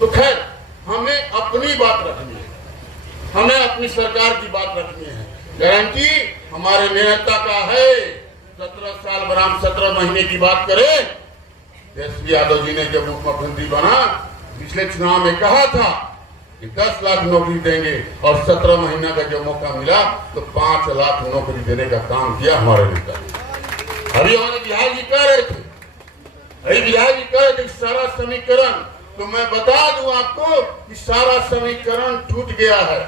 तो खैर हमें अपनी बात रखनी है, हमें अपनी सरकार की बात रखनी है। गारंटी हमारे नेता का है। 17 साल बनाम 17 महीने की बात करें। तेजस्वी यादव जी ने जब मुख्यमंत्री बना, पिछले चुनाव में कहा था कि 10 लाख नौकरी देंगे और 17 महीना का जब मौका मिला तो 5 लाख नौकरी देने का काम किया हमारे नेता ने। अभी हमारे बिहार जी कह रहे थे, सारा समीकरण, तो मैं बता दूं आपको कि सारा समीकरण टूट गया है।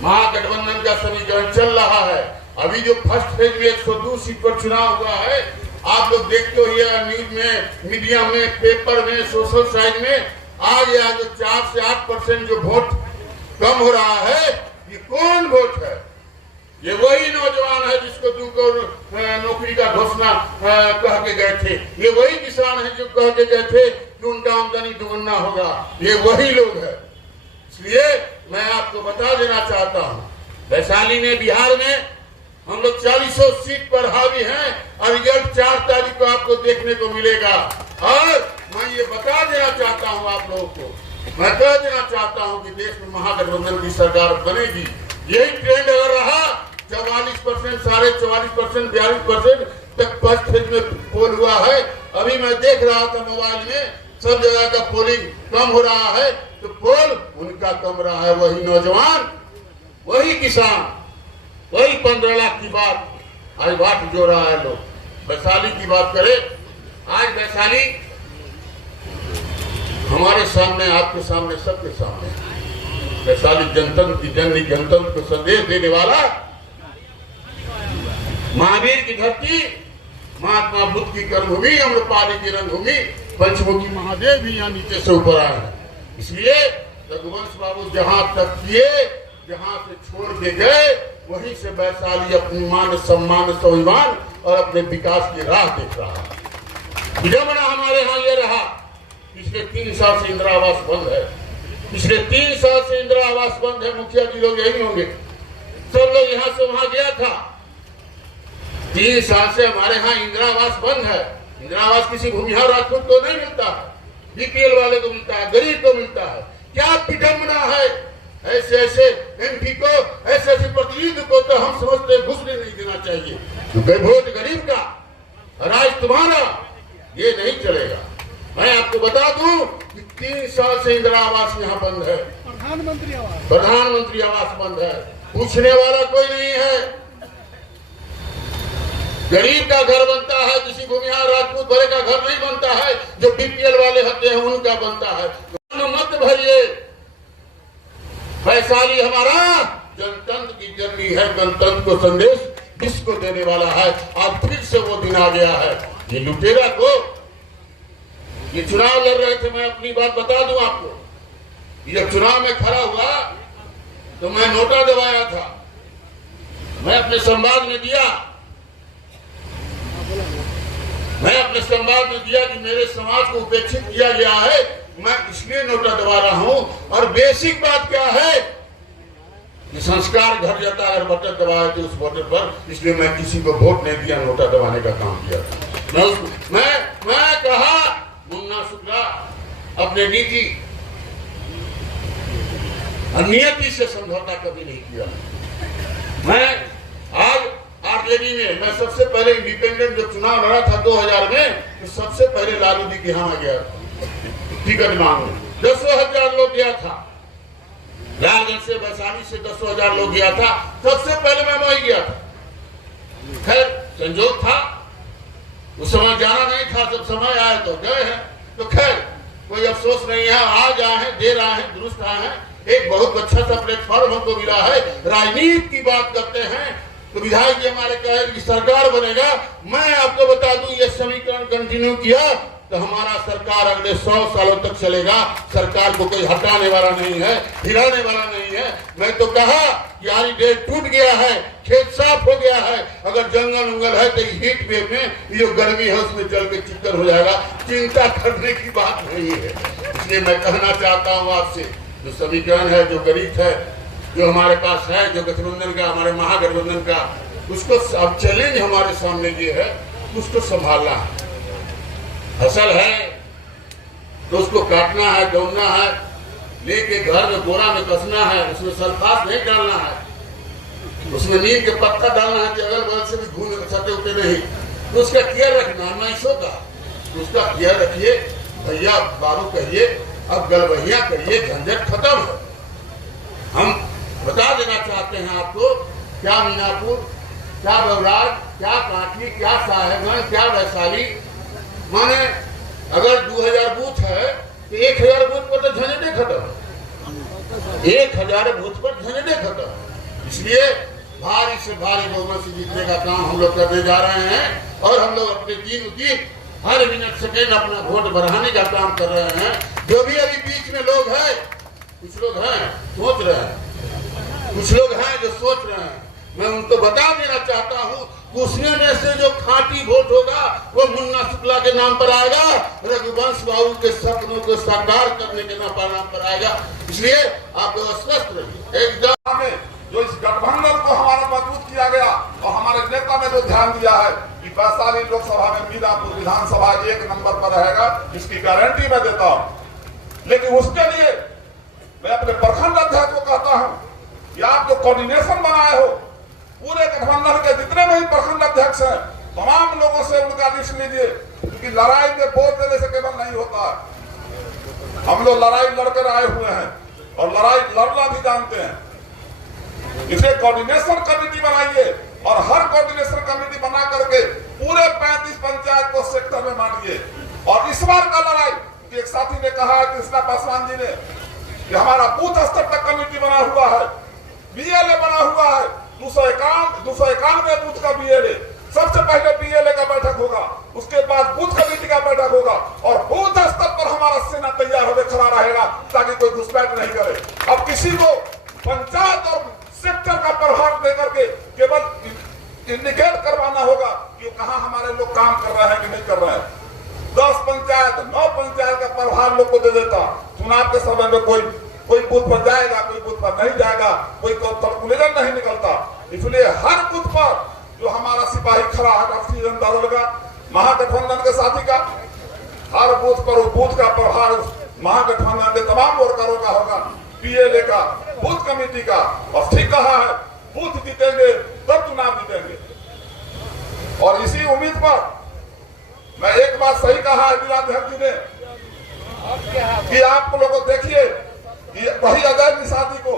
महागठबंधन का समीकरण चल रहा है। अभी जो फर्स्ट फेज में 102 सीट पर चुनाव हुआ है, आप लोग देखते हो ये न्यूज में, मीडिया में, पेपर में, सोशल साइट में आ गया। जो 4 से 8% जो वोट कम हो रहा है, ये कौन वोट है? ये वही नौजवान है जिसको 2 करोड़ नौकरी का घोषणा कह के गए थे। ये वही किसान है जो कह के गए थे कि उनका आमदनी दुगुना होगा। ये वही लोग है। इसलिए मैं आपको बता देना चाहता हूँ, वैशाली में, बिहार में हम लोग 40 सीट पर हावी हैं और रिजल्ट 4 तारीख को आपको देखने को मिलेगा। और मैं ये बता देना चाहता हूँ आप लोगों को, मैं कह देना चाहता हूँ कि देश में महागठबंधन की सरकार बनेगी। यही ट्रेंड अगर रहा, 44%, 44.5%, 42% तक फर्स्ट फेज में पोल हुआ है। अभी मैं देख रहा था मोबाइल में, सब जगह का पोलिंग कम हो रहा है, तो पोल उनका कम रहा है। वही नौजवान, वही किसान, वही 15 लाख की बात आज बात जो रहा है। लोग वैशाली की बात करें, आज वैशाली हमारे सामने, आपके सामने, सबके सामने वैशाली जनतंत्र की जननी, जनतंत्र को संदेश देने वाला, महावीर की धरती, महात्मा बुद्ध की कर्मभूमि, अम्रपाली की रंगभूमि, पंचमुखी महादेव भी यहाँ नीचे से ऊपर आए हैं। इसलिए रघुवंश बाबू जहां तक किए, जहां से छोड़ के गए, वहीं से वैशाली अपनी मान, सम्मान, स्वाभिमान और अपने विकास की राह देख रहा है। विडंबना हमारे यहाँ ये रहा, पिछले 3 साल से इंदिरा आवास बंद है। पिछले 3 साल से इंदिरा आवास बंद है। मुखिया जी लोग यही होंगे, सब लोग यहाँ से वहां गया था। 3 साल से हमारे यहाँ इंदिरा आवास बंद है। इंदिरा आवास किसी भूमिहार राजपूत को नहीं मिलता है, बीपीएल वाले को मिलता है, गरीब को मिलता है। क्या विडंबना है! ऐसे एमपी को, ऐसे प्रतिनिधि को तो हम समझते घुसने नहीं देना चाहिए, क्योंकि वोट गरीब का, राज तुम्हारा, ये नहीं चलेगा। मैं आपको बता दूं कि 3 साल से इंदिरा आवास यहाँ बंद है, प्रधानमंत्री आवास बंद है। पूछने वाला कोई नहीं है। गरीब का घर बनता है, किसी भूमिहार राजपूत भरे का घर नहीं बनता है। जो बीपीएल वाले होते हैं उनका बनता है। मत भरिए, वैशाली हमारा जनतंत्र की जननी है, गणतंत्र को संदेश किसको देने वाला है। आज फिर से वो दिन आ गया है। ये लुटेरा को, ये चुनाव लड़ रहे थे, मैं अपनी बात बता दूं आपको, जब चुनाव में खड़ा हुआ तो मैं नोटा दबाया था। मैं अपने संवाद में दिया, कि मेरे समाज को उपेक्षित किया गया है, मैं इसलिए नोटा दबा रहा हूं। और बेसिक बात क्या है कि संस्कार घर जाता है, अगर बटन दबाए तो उस बटन पर, इसलिए मैं किसी को वोट नहीं दिया, नोटा दबाने का काम किया था। मैं कहा, मुन्ना शुक्ला अपने नीति और नियति से समझौता कभी नहीं किया। मैं आज आरजेडी में, मैं सबसे पहले इंडिपेंडेंट जब चुनाव लड़ा था 2000 में, तो सबसे पहले लालू जी के यहाँ गया टिकट मांगने। 10,000 लोग गया था, लालगंज से, वैशाली से 10,000 लोग गया था। सबसे पहले मैं वही गया था। खैर संजोग था, उस समय जाना नहीं था, जब समय आया तो गए हैं। तो खैर कोई अफसोस नहीं है। आज आए हैं, देर आए हैं, दुरुस्त आए हैं। एक बहुत अच्छा सा प्लेटफॉर्म हमको मिला है। राजनीति की बात करते हैं तो विधायक जी हमारे कहे कि सरकार बनेगा। मैं आपको बता दूं, ये समीकरण कंटिन्यू किया तो हमारा सरकार अगले 100 सालों तक चलेगा। सरकार को कोई हटाने वाला नहीं है, हिलाने वाला नहीं है। मैं तो कहा यानी डेट टूट गया है, खेत साफ हो गया है। अगर जंगल उंगल है तो हीट वेव में जो गर्मी है उसमें जल के चिक्कर हो जाएगा। चिंता करने की बात नहीं है। इसलिए मैं कहना चाहता हूँ आपसे, जो समीकरण है, जो गरीब है, जो हमारे पास है, जो गठबंधन का, हमारे महागठबंधन का, उसको अब चैलेंज हमारे सामने ये है, उसको संभालना है। असल है तो उसको काटना है, दौड़ना है, लेके घर में बोरा में कसना है, उसमें सल्फास नहीं डालना है, उसमें नीम के पत्ता डालना है कि अगल बगल से भी घूम सटे उठे नहीं, तो उसका केयर रखना है मैसों का, तो उसका केयर रखिए। भैया बाबू कहिए अब गलबहिया करिए, झंझट खत्म है। हम बता देना चाहते हैं आपको, क्या मीनापुर, क्या बवराज, क्या काठी, क्या साहेबगंज, क्या वैशाली, माने अगर 2000 बूथ है तो 1000 बूथ पर तो झंझटे खत्म, 1000 बूथ पर झंझटे खत्म। इसलिए भारी से भारी बहुमत से जीतने का काम हम लोग करने जा रहे हैं और हम लोग अपने दिन हर मिनट सेकेंड अपना वोट बढ़ाने का काम कर रहे हैं। जो भी अभी बीच में लोग हैं, कुछ लोग हैं सोच रहे हैं, कुछ लोग हैं जो सोच रहे हैं, मैं उनको बता देना चाहता हूँ, उसमें में से जो खाटी वोट होगा वो मुन्ना शुक्ला के नाम पर आएगा, रघुवंश बाबू के सपनों को साकार करने के नाम पर आएगा। इसलिए आप लोग स्वस्थ रहिए एकदम। जो इस गठबंधन को हमारा मजबूत किया गया और हमारे नेता ने जो ध्यान दिया है कि वैशाली लोकसभा में मीनापुर विधानसभा 1 नंबर पर रहेगा, इसकी गारंटी मैं देता हूं। लेकिन उसके लिए मैं अपने प्रखंड अध्यक्ष को कहता हूं कि आप जो कोऑर्डिनेशन बनाए हो, पूरे गठबंधन के जितने भी प्रखंड अध्यक्ष हैं, तमाम लोगों से उनका लिस्ट लीजिए, क्योंकि लड़ाई में वोट देने से केवल नहीं होता है। हम लोग लड़ाई लड़कर आए हुए हैं और लड़ाई लड़ना भी जानते हैं। इसलिए कोऑर्डिनेशन कमेटी बनाइए और हर कोऑर्डिनेशन कमेटी बना करके पूरे 35 पंचायत को सेक्टर में बांटिए। और इस बार का लड़ाई, एक साथी ने कहा, कृष्णा पासवान जी ने, कि हमारा बूथ स्तर तक कमेटी बना हुआ है, बीएलए बना हुआ है, 291 बूथ का बीएलए। सबसे पहले बीएलए का बैठक होगा, उसके बाद बूथ कमेटी का बैठक होगा और बूथ स्तर पर हमारा सेना तैयार होकर खड़ा रहेगा ताकि कोई घुसपैठ नहीं करे। अब किसी को पंचायत और सेक्टर का प्रभाव देकर के केवल इंडिकेट करवाना होगा कि कहां हमारे लोग काम कर रहे हैं कि नहीं कर रहे हैं। 10 पंचायत 9 पंचायत का प्रभाव लोग को दे देता, चुनाव के समय में कोई बूथ पर जाएगा, कोई बूथ पर नहीं जाएगा, कोई कैलकुलेटर नहीं निकलता। इसलिए हर बूथ पर जो हमारा सिपाही खड़ा है राष्ट्रीय जनता दल का, महागठबंधन के साथी का, हर बूथ पर उस बूथ का प्रभाव महागठबंधन के तमाम वर्करों का होगा, पीएलए का, बूथ कमेटी का। और ठीक कहा है, बूथ जीतेंगे तब चुनाव जीतेंगे। और इसी उम्मीद पर मैं एक बात सही कहा है जिलाध्यक्ष जी ने कि आप लोगों को देखिए कि वही अजय निषादी को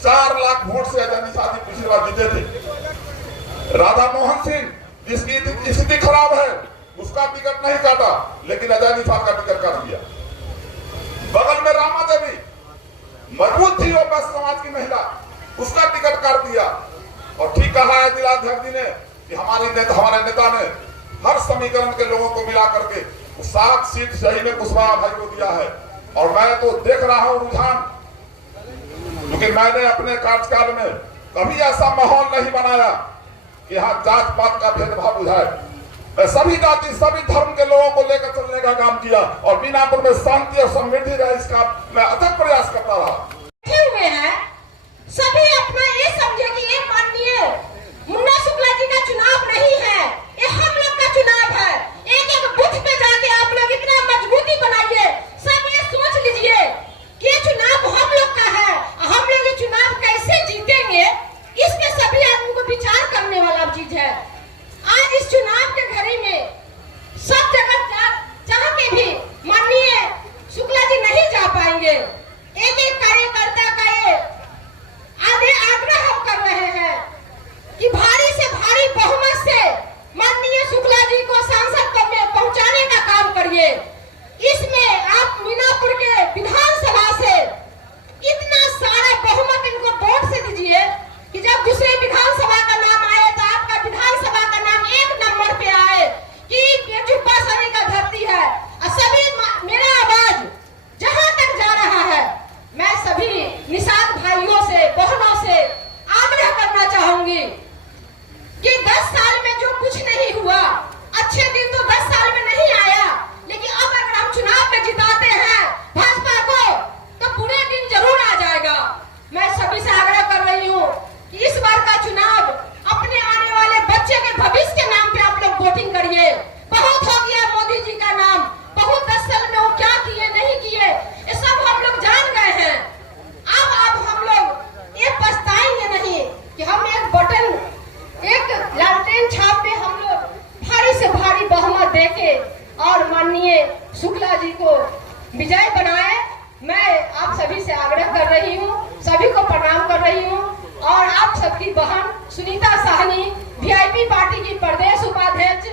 4 लाख वोट से अजय निषादी पिछली बार जीते थे। राधा मोहन सिंह जिसकी स्थिति खराब है, उसका टिकट नहीं काटा, लेकिन अजय निषाद का टिकट काट दिया। बगल में रामा देवी मजबूत थी, वो बस समाज की महिला, उसका टिकट काट दिया। और ठीक कहा है जिलाध्यक्ष जी ने कि हमारे नेता ने हर समीकरण के लोगों को मिला करके 7 सीट सही में कुशवाहा भाई को दिया है। और मैं तो देख रहा हूं रुझान, क्योंकि मैंने अपने कार्यकाल में कभी ऐसा माहौल नहीं बनाया कि यहाँ जात पात का भेदभाव बुझाए। मैं सभी जाति सभी धर्म के लोगों को लेकर चलने का काम किया और मीनापुर में शांति और समृद्धि रहे, इसका मैं अथक प्रयास करता रहा। हुए हैं सभी अपना ये समझे कि ये माननीय मुन्ना शुक्ला जी का चुनाव नहीं है, ये हम लोग का चुनाव है। एक बूथ पे जाके आप लोग इतना मजबूती बनाइए, सब ये सोच लीजिए कि ये चुनाव हम लोग का है, हम लोग ये चुनाव कैसे जीतेंगे, इसके सभी आदमी को विचार करने वाला चीज है। आज इस चुनाव के घड़ी में सब जगह जहाँ के भी माननीय शुक्ला जी नहीं जा पाएंगे। एक कार्यकर्ता विजय बनाए। मैं आप सभी से आग्रह कर रही हूँ, सभी को प्रणाम कर रही हूँ और आप सबकी बहन सुनीता साहनी VIP पार्टी की प्रदेश उपाध्यक्ष